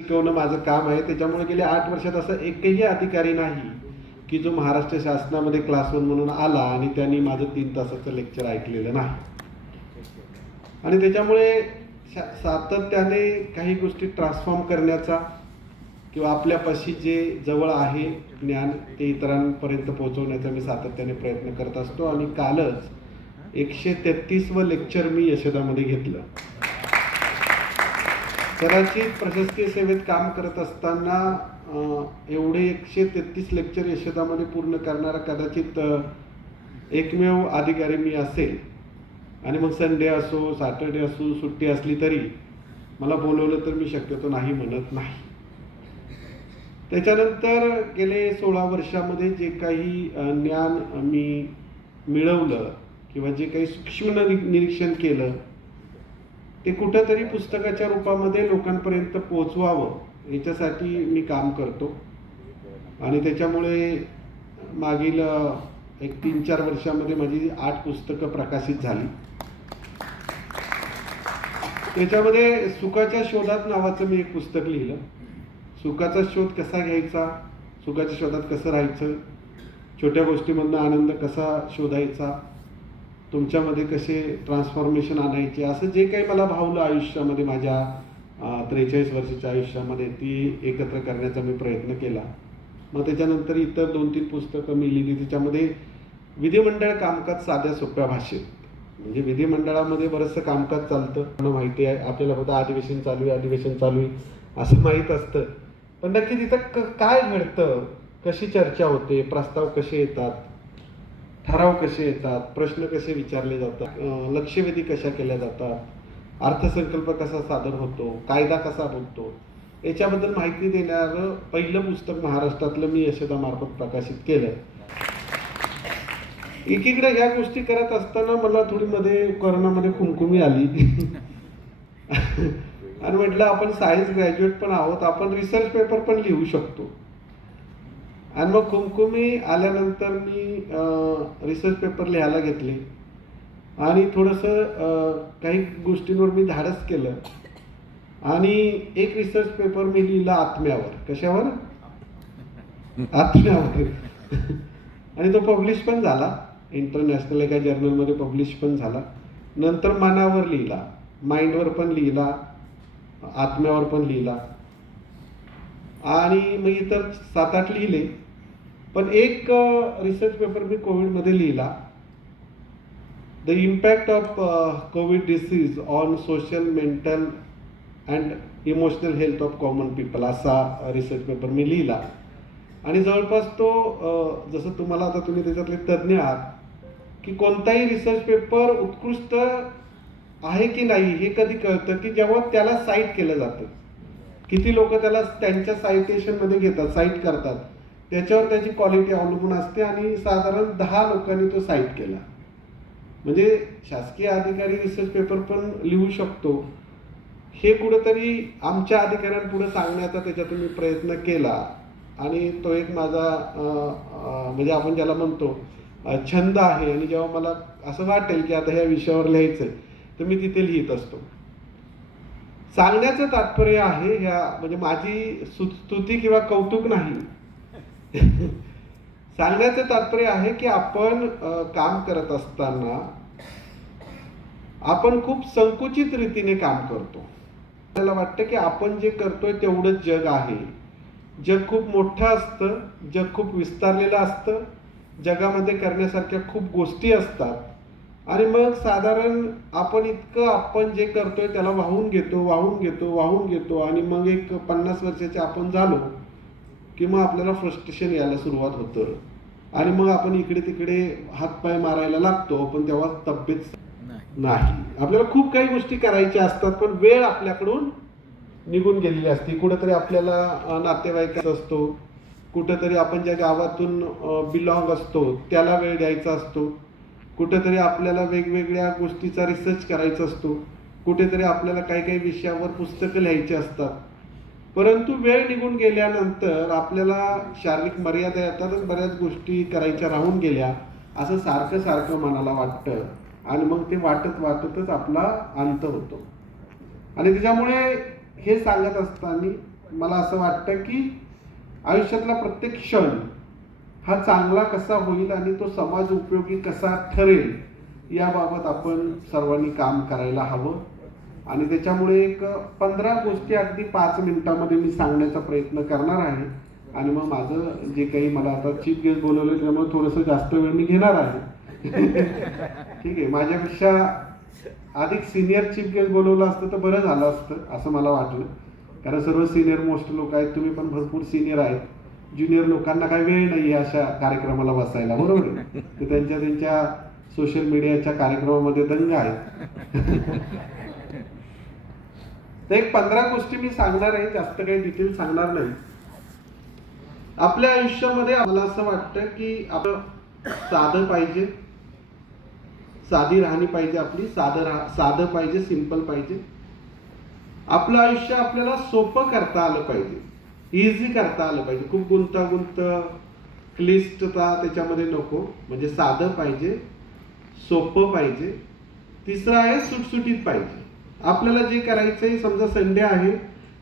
शिकवणं माझं काम आहे. त्याच्यामुळे गेल्या आठ वर्षात असं एकही अधिकारी नाही की जो महाराष्ट्र शासनामध्ये क्लास वन म्हणून आला आणि त्यांनी माझं तीन तासाचं लेक्चर ऐकलेलं नाही. आणि त्याच्यामुळे शा- सातत्याने काही गोष्टी ट्रान्सफॉर्म करण्याचा किंवा आपल्यापाशी जे जवळ आहे ज्ञान ते इतरांपर्यंत पोहोचवण्याचा मी सातत्याने प्रयत्न करत असतो. आणि कालच एकशे तेहतीसवं लेक्चर मी यशोदामध्ये घेतलं. कदाचित प्रशासकीय सेवेत काम करत असताना एवढे एकशे तेहतीस लेक्चर यशोदामध्ये पूर्ण करणारा कदाचित एकमेव अधिकारी मी असेल. आणि मग संडे असो सॅटर्डे असो सुट्टी असली तरी मला बोलवलं तर मी शक्यतो नाही म्हणत नाही. त्याच्यानंतर गेले सोळा वर्षामध्ये जे काही ज्ञान मी मिळवलं किंवा जे काही सूक्ष्म निरीक्षण केलं ते कुठंतरी पुस्तकाच्या रूपामध्ये लोकांपर्यंत पोचवावं याच्यासाठी मी काम करतो. आणि त्याच्यामुळे मागील एक तीन चार वर्षामध्ये माझी आठ पुस्तकं प्रकाशित झाली. त्याच्यामध्ये सुखाच्या शोधात नावाचं मी एक पुस्तक लिहिलं. सुखाचा शोध कसा घ्यायचा? सुखाच्या शोधात कसं राहायचं? छोट्या गोष्टीमधनं आनंद कसा शोधायचा? तुमच्यामध्ये कसे ट्रान्सफॉर्मेशन आणायचे? असं जे काही मला भावलं आयुष्यामध्ये माझ्या त्रेचाळीस वर्षाच्या आयुष्यामध्ये ती एकत्र करण्याचा मी प्रयत्न केला. मग त्याच्यानंतर इतर दोन तीन पुस्तकं मी लिहिली. त्याच्यामध्ये विधिमंडळ कामकाज साध्या सोप्या भाषेत. म्हणजे विधिमंडळामध्ये बरंचसं कामकाज चालतं. माहिती आहे आपल्याला फक्त अधिवेशन चालू आहे अधिवेशन चालू आहे असं माहीत असतं. पण नक्की तिथं क काय घडतं? कशी चर्चा होते? प्रस्ताव कसे येतात? ठराव कसे येतात? प्रश्न कसे विचारले जातात? लक्षवेधी कशा केल्या जातात? अर्थसंकल्प कसा सादर होतो? कायदा कसा बनतो? याच्याबद्दल माहिती देणारं पहिलं पुस्तक महाराष्ट्रातलं मी यशोदामार्फत प्रकाशित केलं एकीकडे ह्या गोष्टी करत असताना मला थोडी मध्ये कोरोनामध्ये खुमखुमी आली. आणि म्हटलं आपण सायन्स ग्रॅज्युएट पण आहोत. आपण रिसर्च पेपर पण लिहू शकतो. आणि मग कुमकुमी आल्यानंतर मी रिसर्च पेपर लिहायला घेतले. आणि थोडंसं काही गोष्टींवर मी धाडस केलं. आणि एक रिसर्च पेपर मी लिहिला आत्म्यावर. कशावर? आत्म्यावर. आणि तो पब्लिश पण झाला. इंटरनॅशनल एका जर्नलमध्ये पब्लिश पण झाला. नंतर मनावर लिहिला. माइंडवर पण लिहिला. आत्म्यावर पण लिहिला. आणि मग इतर सात आठ लिहिले. पण एक रिसर्च पेपर मी कोविडमध्ये लिहिला. The impact of Covid disease on social mental and emotional health of common people असा रिसर्च पेपर मी लिहिला. आणि जवळपास तो जसं तुम्हाला आता तुम्ही त्याच्यातले तज्ज्ञ आहात की कोणताही रिसर्च पेपर उत्कृष्ट आहे की नाही हे कधी कळतं की जेव्हा त्याला साईट केलं जातं. किती लोक त्याला त्यांच्या सायटेशनमध्ये घेतात साईट करतात. त्याच्यावर त्याची क्वालिटी अवलंबून असते आणि साधारण दहा लोकांनी तो साईट केला. म्हणजे शासकीय अधिकारी रिसर्च पेपर पण लिहू शकतो. हे कुठंतरी आमच्या अधिकाऱ्यांपुढे सांगण्याचा त्याच्यातून मी प्रयत्न केला. आणि तो एक माझा म्हणजे आपण ज्याला म्हणतो छंद आहे. आणि जेव्हा मला असं वाटेल की आता ह्या विषयावर लिहायचं आहे तर मी तिथे लिहित असतो. सांगण्याचं तात्पर्य आहे ह्या म्हणजे माझी सु- स्तुती किंवा कौतुक नाही. सांगण्याचं तात्पर्य आहे की आपण काम करत असताना आपण खूप संकुचित रीतीने काम करतो. आपल्याला वाटतं की आपण जे करतोय तेवढंच जग आहे. जग खूप मोठं असतं जग खूप विस्तारलेलं असतं जगामध्ये करण्यासारख्या खूप गोष्टी असतात. आणि मग साधारण आपण इतकं आपण जे करतोय त्याला वाहून घेतो वाहून घेतो वाहून घेतो आणि मग एक पन्नास वर्षाचे आपण झालो. की मग आपल्याला फ्रस्ट्रेशन यायला सुरुवात होतं. आणि मग आपण इकडे तिकडे हातपाय मारायला लागतो पण तेव्हा तब्येत नाही. आपल्याला खूप काही गोष्टी करायच्या असतात पण वेळ आपल्याकडून निघून गेलेली असते. कुठंतरी आपल्याला अं, नातेवाईकाचा असतो. कुठंतरी आपण ज्या गावातून बिलॉंग असतो त्याला वेळ द्यायचा असतो. कुठेतरी आपल्याला वेगवेगळ्या गोष्टीचा रिसर्च करायचा असतो. कुठेतरी आपल्याला काही काही विषयावर पुस्तकं लिहायची असतात. परंतु वेळ निघून गेल्यानंतर आपल्याला शारीरिक मर्यादा येतातच बऱ्याच गोष्टी करायच्या राहून गेल्या असं सारखं सारखं मनाला वाटतं आणि मग ते वाटत वाटतच आपला अंत होतो. आणि त्याच्यामुळे हे सांगत असताना मला असं वाटतं की आयुष्यातला प्रत्येक क्षण हा चांगला कसा होईल आणि तो समाज उपयोगी कसा ठरेल याबाबत आपण सर्वांनी काम करायला हवं. आणि त्याच्यामुळे एक पंधरा गोष्टी अगदी पाच मिनिटामध्ये मी सांगण्याचा प्रयत्न करणार आहे. आणि मग माझं जे काही मला आता चीफ गेस्ट बोलवलं त्यामुळे थोडंसं जास्त वेळ मी घेणार आहे. ठीक आहे. माझ्यापेक्षा अधिक सिनियर चीफ गेस्ट बोलवलं असतं तर बरं झालं असतं असं मला वाटलं. कारण सर्व सिनियर मोस्ट लोक आहेत तुम्ही पण भरपूर सिनियर आहेत. ज्युनियर लोकांना काही वेळ नाही आहे अशा कार्यक्रमाला बसायला बरोबर आहे? ते त्यांच्या त्यांच्या सोशल मीडियाच्या कार्यक्रमामध्ये दंग आहेत. तर एक पंधरा गोष्टी मी सांगणार आहे जास्त काही डिटेल सांगणार नाही. आपल्या आयुष्यामध्ये मला असं वाटतं की आपलं साधं पाहिजे. साधी राहणी पाहिजे आपली साधं राहा साधं पाहिजे सिंपल पाहिजे. आपलं आयुष्य आपल्याला सोपं करता आलं पाहिजे. इझी करता आलं पाहिजे. खूप गुंतागुंत क्लिष्टता त्याच्यामध्ये नको. म्हणजे साधं पाहिजे सोपं पाहिजे. तिसरं आहे सुटसुटीत पाहिजे. आपल्याला जे करायचं आहे समजा संडे आहे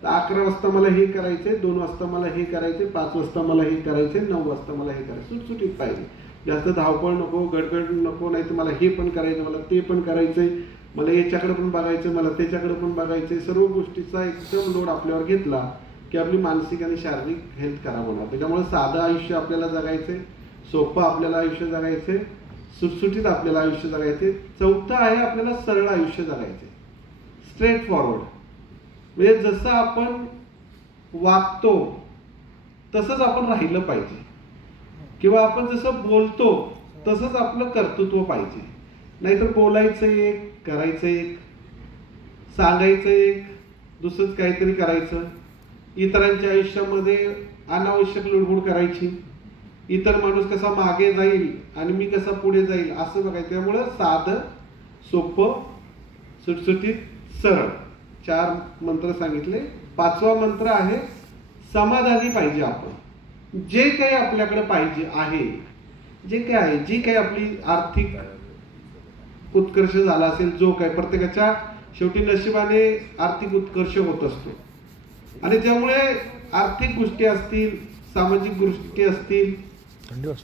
तर अकरा वाजता मला हे करायचंय दोन वाजता मला हे करायचंय पाच वाजता मला हे करायचंय नऊ वाजता मला हे करायचं सुटसुटीत पाहिजे. जास्त धावपळ नको गडगड नको नाही तर मला हे पण करायचं मला ते पण करायचंय मला याच्याकडे पण बघायचं मला त्याच्याकडे पण बघायचंय. सर्व गोष्टीचा एकदम लोड आपल्यावर घेतला की आपली मानसिक आणि शारीरिक हेल्थ खराब होणार. त्याच्यामुळे साधं आयुष्य आपल्याला जगायचंय सोपं आपल्याला आयुष्य जगायचंय सुटसुटीत आपल्याला आयुष्य जगायचे चौथं आहे आपल्याला सरळ आयुष्य जगायचे स्ट्रेट फॉरवर्ड म्हणजे जसं आपण वागतो तसंच आपण राहिलं पाहिजे. किंवा आपण जसं बोलतो तसंच आपलं कर्तृत्व पाहिजे. नाहीतर बोलायचं एक करायचं एक सांगायचं एक दुसरंच काहीतरी करायचं. इतरांच्या आयुष्यामध्ये अनावश्यक लुडबुड करायची. इतर माणूस कसा मागे जाईल आणि मी कसा पुढे जाईल असं बघायचं. त्यामुळं साधं सोपं सुटसुटीत सरळ. चार मंत्र सांगितले. पाचवा मंत्र आहे समाधानी पाहिजे आपण. जे काही आपल्याकडे पाहिजे आहे जे काही आहे जी काही आपली आर्थिक उत्कर्ष झाला असेल जो काय प्रत्येकाच्या शेवटी नशिबाने आर्थिक उत्कर्ष होत असतो. आणि त्यामुळे आर्थिक गोष्टी असतील सामाजिक गोष्टी असतील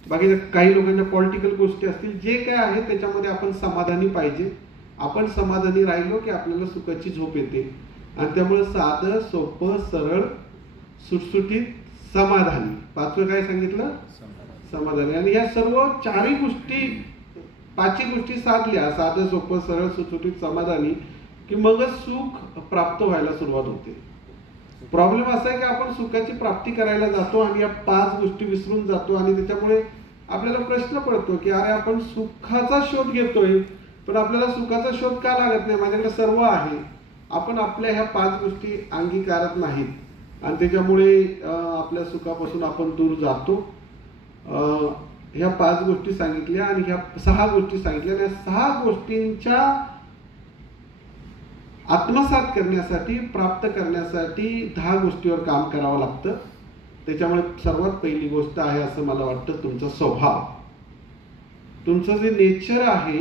बाकी काही लोकांच्या पॉलिटिकल गोष्टी असतील जे काय आहे त्याच्यामध्ये आपण समाधानी पाहिजे. आपण समाधानी राहिलो की आपल्याला सुखाची झोप येते. आणि त्यामुळे साधं सोपं सरळ सुटसुटीत समाधानी. पाचवं काय सांगितलं? समाधानी. आणि या सर्व चारही गोष्टी पाचही गोष्टी साधल्या. साधं सोपं सरळ सुटसुटीत समाधानी की मगच सुख प्राप्त व्हायला सुरुवात होते. प्रॉब्लेम असा आहे की आपण सुखाची प्राप्ती करायला जातो आणि या पाच गोष्टी विसरून जातो आणि त्याच्यामुळे आपल्याला प्रश्न पडतो की अरे आपण सुखाचा शोध घेतोय. पण आपल्याला सुखाचा शोध का लागत नाही? माझ्याकडे सर्व आहे. आपण आपल्या ह्या पाच गोष्टी अंगीकारत नाहीत. आणि त्याच्यामुळे आपल्या सुखापासून आपण दूर जातो. ह्या पाच गोष्टी सांगितल्या आणि ह्या सहा गोष्टी सांगितल्या. आणि या सहा गोष्टींच्या आत्मसात करण्यासाठी प्राप्त करण्यासाठी दहा गोष्टीवर काम करावं लागतं. त्याच्यामुळे सर्वात पहिली गोष्ट आहे असं मला वाटतं तुमचा स्वभाव. तुमचं जे नेचर आहे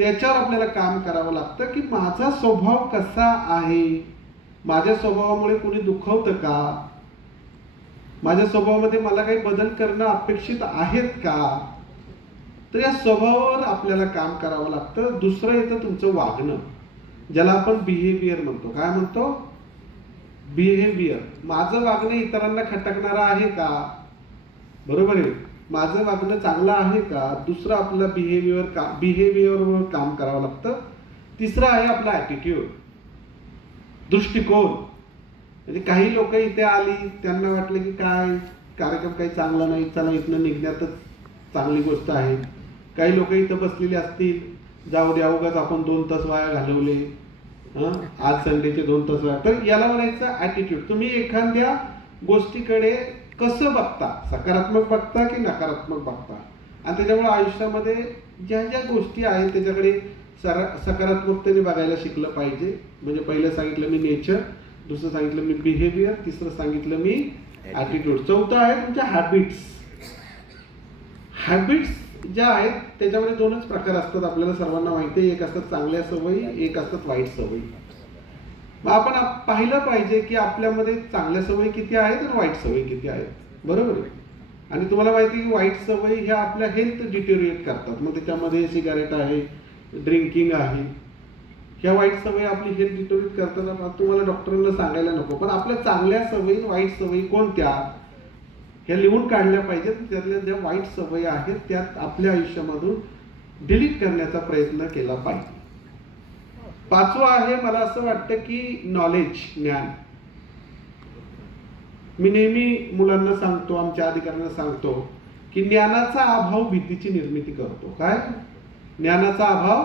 त्याच्यावर आपल्याला काम करावं लागतं की माझा स्वभाव कसा आहे? माझ्या स्वभावामुळे कोणी दुखवतं का? माझ्या स्वभावामध्ये मला काही बदल करणं अपेक्षित आहेत का? तर या स्वभावावर आपल्याला काम करावं लागतं. दुसरं येतं तुमचं वागणं. ज्याला आपण बिहेवियर म्हणतो. काय म्हणतो? बिहेवियर माझं वागणं इतरांना खटकणारं आहे का? बरोबर आहे. माझं वागणं चांगलं आहे का? दुसरं आपलं बिहेवियर का बिहेवियरवर काम करावं लागतं. तिसरं आहे आपला ॲटिट्यूड दृष्टिकोन. म्हणजे काही लोक इथे आली त्यांना वाटलं की काय? कार्यक्रम काही चांगला नाही चला इथनं निघण्यातच चांगली गोष्ट आहे. काही लोक इथं बसलेले असतील जाऊ द्या उगाच आपण दोन तास वाया घालवले. हां? आज संडेचे दोन तास वाया तर याला म्हणायचं ॲटिट्यूड तुम्ही एखाद्या गोष्टीकडे कसं बघता? सकारात्मक बघता की नकारात्मक बघता? आणि त्याच्यामुळे आयुष्यामध्ये ज्या ज्या गोष्टी आहेत त्याच्याकडे सरा सकारात्मकतेने बघायला शिकलं पाहिजे. म्हणजे पहिलं सांगितलं मी नेचर दुसरं सांगितलं मी बिहेवियर तिसरं सांगितलं मी ॲटिट्यूड चौथं आहे तुमच्या हॅबिट्स हॅबिट्स ज्या आहेत त्याच्यामध्ये दोनच प्रकार असतात आपल्याला सर्वांना माहिती आहे. एक असतात चांगल्या सवयी एक असतात वाईट सवयी. मग आपण पाहिलं पाहिजे की आपल्यामध्ये चांगल्या सवयी किती आहेत आणि वाईट सवयी किती आहेत. बरोबर आहे? आणि तुम्हाला माहिती आहे की वाईट सवयी ह्या आपल्या हेल्थ डिटेरिएट करतात. मग त्याच्यामध्ये सिगारेट आहे ड्रिंकिंग आहे. ह्या वाईट सवयी आपली हेल्थ डिटेरिएट करताना तुम्हाला डॉक्टरांना सांगायला नको पण आपल्या चांगल्या सवयी वाईट सवयी कोणत्या? ह्या लिहून काढल्या पाहिजेत. त्यातल्या ज्या वाईट सवयी आहेत त्यात आपल्या आयुष्यामधून डिलीट करण्याचा प्रयत्न केला पाहिजे. पाचवं आहे मला असं वाटतं की नॉलेज ज्ञान. मी नेहमी मुलांना सांगतो आमच्या अधिकाऱ्यांना सांगतो की ज्ञानाचा अभाव भीतीची निर्मिती करतो. काय? ज्ञानाचा अभाव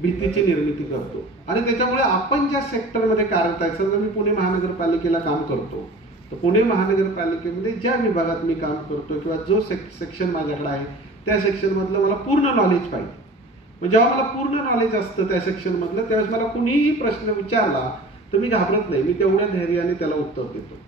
भीतीची निर्मिती करतो. आणि त्याच्यामुळे आपण ज्या सेक्टरमध्ये कार्यरत आहे समजा मी पुणे महानगरपालिकेला काम करतो तर पुणे महानगरपालिकेमध्ये ज्या विभागात मी काम करतो किंवा जो सेक सेक्शन माझ्याकडे आहे त्या सेक्शनमधलं मला पूर्ण नॉलेज पाहिजे. मग जेव्हा मला पूर्ण नॉलेज असतं त्या सेक्शनमधलं त्यावेळेस मला कुणीही प्रश्न विचारला तर मी घाबरत नाही. मी तेवढ्या धैर्याने त्याला उत्तर देतो.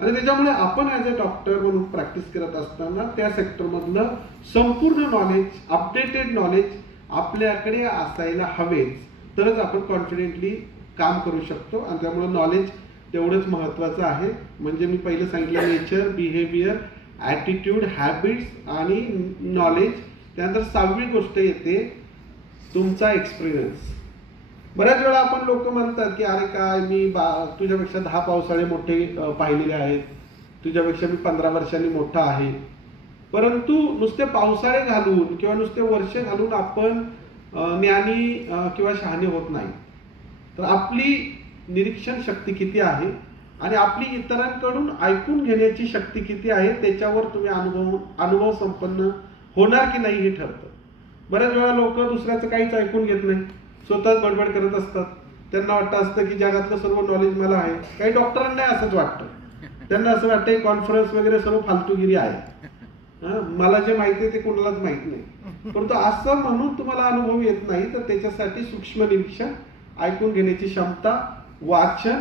आणि त्याच्यामुळे आपण ॲज अ डॉक्टर म्हणून प्रॅक्टिस करत असताना त्या सेक्टरमधलं संपूर्ण नॉलेज अपडेटेड नॉलेज आपल्याकडे असायला हवेच. तरच आपण कॉन्फिडेंटली काम करू शकतो आणि त्यामुळे नॉलेज तेवढंच महत्त्वाचं आहे. म्हणजे मी पहिलं सांगितलं नेचर बिहेवियर ॲटिट्यूड हॅबिट्स आणि नॉलेज त्यानंतर सहावी गोष्ट येते तुमचा एक्सपिरियन्स बऱ्याच वेळा आपण लोक म्हणतात की अरे काय मी बा तुझ्यापेक्षा दहा पावसाळे मोठे पाहिलेले आहेत. तुझ्यापेक्षा मी पंधरा वर्षांनी मोठा आहे. परंतु नुसते पावसाळे घालून किंवा नुसते वर्ष घालून आपण ज्ञानी किंवा शहाणे होत नाही. तर आपली निरीक्षण शक्ती किती आहे? आणि आपली इतरांकडून ऐकून घेण्याची शक्ती किती आहे? त्याच्यावर तुम्ही अनुभव अनुभव संपन्न होणार की नाही हे ठरतं. बऱ्याच वेळा लोक दुसऱ्याचं काहीच ऐकून घेत नाही. स्वतःच बडबड करत असतात. त्यांना वाटतं असतं की जगातलं सर्व नॉलेज मला आहे. काही डॉक्टरांना असंच वाटतं. त्यांना असं वाटतं कॉन्फरन्स वगैरे सर्व फालतूगिरी आहे. मला जे माहिती आहे ते कोणालाच माहीत नाही. परंतु असं म्हणून तुम्हाला अनुभव येत नाही तर त्याच्यासाठी सूक्ष्म निरीक्षण ऐकून घेण्याची क्षमता वाचन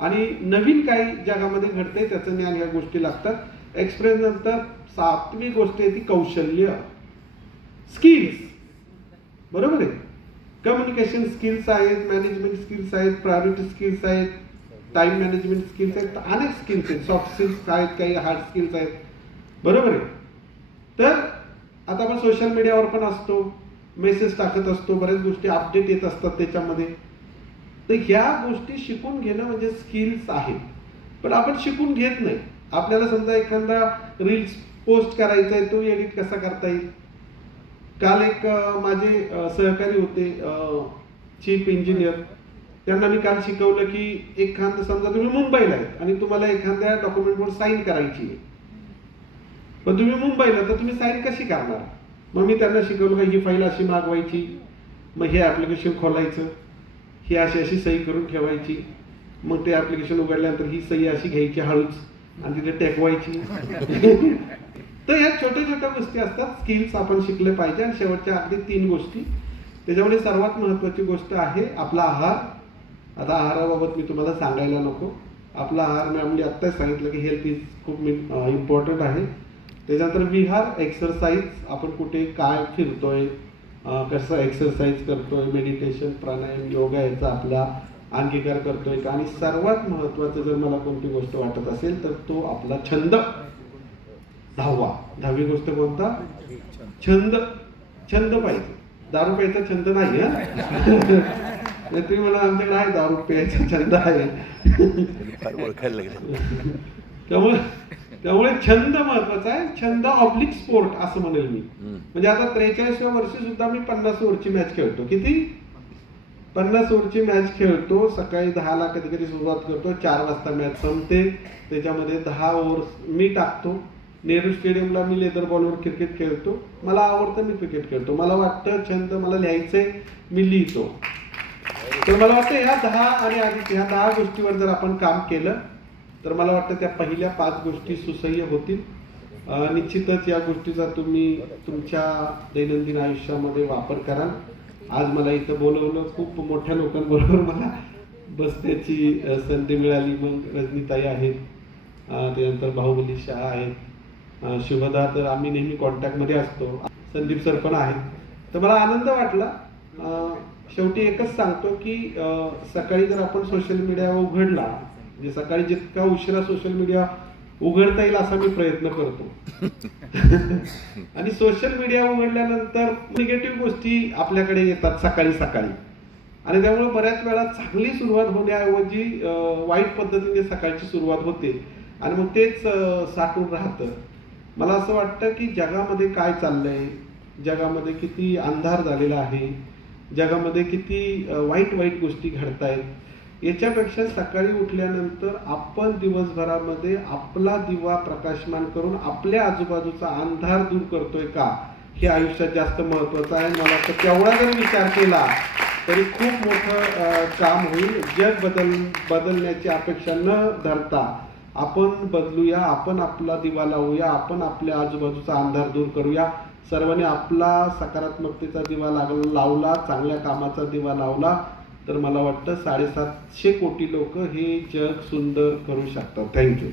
आणि नवीन काही जगामध्ये घडते त्याचं ज्ञान ह्या गोष्टी लागतात. एक्सप्रेस नंतर सातवी गोष्ट आहे ती कौशल्य. स्किल्स बरोबर आहे? कम्युनिकेशन स्किल्स आहेत मॅनेजमेंट स्किल्स आहेत प्रायोरिटी स्किल्स आहेत टाइम मॅनेजमेंट स्किल्स आहेत अनेक स्किल्स आहेत. सॉफ्ट स्किल्स आहेत काही हार्ड स्किल्स आहेत. बरोबर आहे? तर आता आपण सोशल मीडियावर पण असतो. मेसेज टाकत असतो. बऱ्याच गोष्टी अपडेट येत असतात त्याच्यामध्ये. तर ह्या गोष्टी शिकून घेणं म्हणजे स्किल्स आहेत. पण आपण शिकून घेत नाही. आपल्याला समजा एखादा रील्स पोस्ट करायचा आहे तो एडिट कसा करता येईल? काल एक माझे सहकारी होते चीफ इंजिनियर त्यांना मी काल शिकवलं की एखादं समजा तुम्ही मुंबईला आहेत आणि तुम्हाला एखाद्या डॉक्युमेंटवर साईन करायची आहे. पण तुम्ही मुंबईला तर तुम्ही साईन कशी करणार? मग मी त्यांना शिकवलं का ही फाईल अशी मागवायची. मग हे ॲप्लिकेशन खोलायचं. ही अशी अशी सही करून ठेवायची. मग ते ॲप्लिकेशन उघडल्यानंतर ही सही अशी घ्यायची हळूच आणि तिथे टेकवायची. तर या छोट्या छोट्या गोष्टी असतात. स्किल्स आपण शिकले पाहिजे. आणि शेवटच्या अगदी तीन गोष्टी. त्याच्यामध्ये सर्वात महत्त्वाची गोष्ट आहे आपला आहार. आता आहाराबाबत मी तुम्हाला सांगायला नको. आपला आहार मी आत्ताच सांगितलं की हेल्थ इज खूप इम्पॉर्टंट आहे. त्याच्यानंतर विहार एक्सरसाइज आपण कुठे काय फिरतोय कसं एक्सरसाइज करतोय मेडिटेशन प्राणायाम योगा याचा आपला अंगीकार करतोय. का आणि सर्वात महत्त्वाचं जर मला कोणती गोष्ट वाटत असेल तर तो आपला छंद. दहावा. दहावी गोष्ट कोणता? छंद. छंद पाहिजे. दारू प्यायचा छंद नाही हा? तुम्ही मला आमच्याकडे आहे दारू प्यायचा छंद आहे. त्यामुळे त्यामुळे छंद महत्त्वाचा आहे. छंद ऑब्लिक स्पोर्ट असं म्हणेल मी. म्हणजे आता त्रेचाळीसव्या वर्षी सुद्धा मी पन्नास ओव्हरची मॅच खेळतो. किती? पन्नास ओव्हरची मॅच खेळतो. सकाळी दहाला कधी कधी सुरुवात करतो. चार वाजता मॅच संपते. त्याच्यामध्ये दहा ओव्हर मी टाकतो. नेहरू स्टेडियमला मी लेदर बॉलवर क्रिकेट खेळतो. मला आवडतं मी क्रिकेट खेळतो. मला वाटतं छंद मला लिहायचंय मी लिहितो. तर मला वाटतं ह्या दहा आणि आधी ह्या दहा गोष्टीवर जर आपण काम केलं तर मला वाटतं त्या पहिल्या पाच गोष्टी सुसह्य होतील. निश्चितच या गोष्टीचा तुम्ही तुमच्या दैनंदिन आयुष्यामध्ये वापर कराल. आज मला इथं बोलवलं खूप मोठ्या लोकांबरोबर मला बसण्याची संधी मिळाली. मग रजनीताई आहेत त्यानंतर बाहुबली शाह आहेत. अं, शुभदा तर आम्ही नेहमी कॉन्टॅक्टमध्ये असतो. संदीप सर पण आहेत. तर मला आनंद वाटला. शेवटी एकच सांगतो की सकाळी जर आपण सोशल मीडिया उघडला म्हणजे सकाळी जितका उशिरा सोशल मीडिया उघडता येईल असा मी प्रयत्न करतो. आणि सोशल मीडिया उघडल्यानंतर निगेटिव्ह गोष्टी आपल्याकडे येतात सकाळी सकाळी. आणि त्यामुळे बऱ्याच वेळा चांगली सुरुवात होण्याऐवजी वाईट पद्धतीने सकाळची सुरुवात होते. आणि मग तेच साठून राहतं. मला असं वाटतं की जगामध्ये काय चाललंय? जगामध्ये किती अंधार झालेला आहे? जगामध्ये किती वाईट वाईट गोष्टी घडतायत? याच्यापेक्षा सकाळी उठल्यानंतर आपण दिवसभरामध्ये आपला दिवा प्रकाशमान करून आपल्या आजूबाजूचा अंधार दूर करतोय का? हे आयुष्यात जास्त महत्वाचं आहे. मला वाटतं तेवढा जर विचार केला तरी खूप मोठं काम होईल. जग बदल बदलण्याची अपेक्षा न धरता आपण बदलूया आपण आपला दिवा लावूया आपण आपल्या आजूबाजूचा अंधार दूर करूया. सर्वांनी आपला सकारात्मकतेचा दिवा लागला लावला चांगल्या कामाचा दिवा लावला तर मला वाटतं साडेसातशे कोटी लोक हे जग सुंदर करू शकतात. थँक्यू.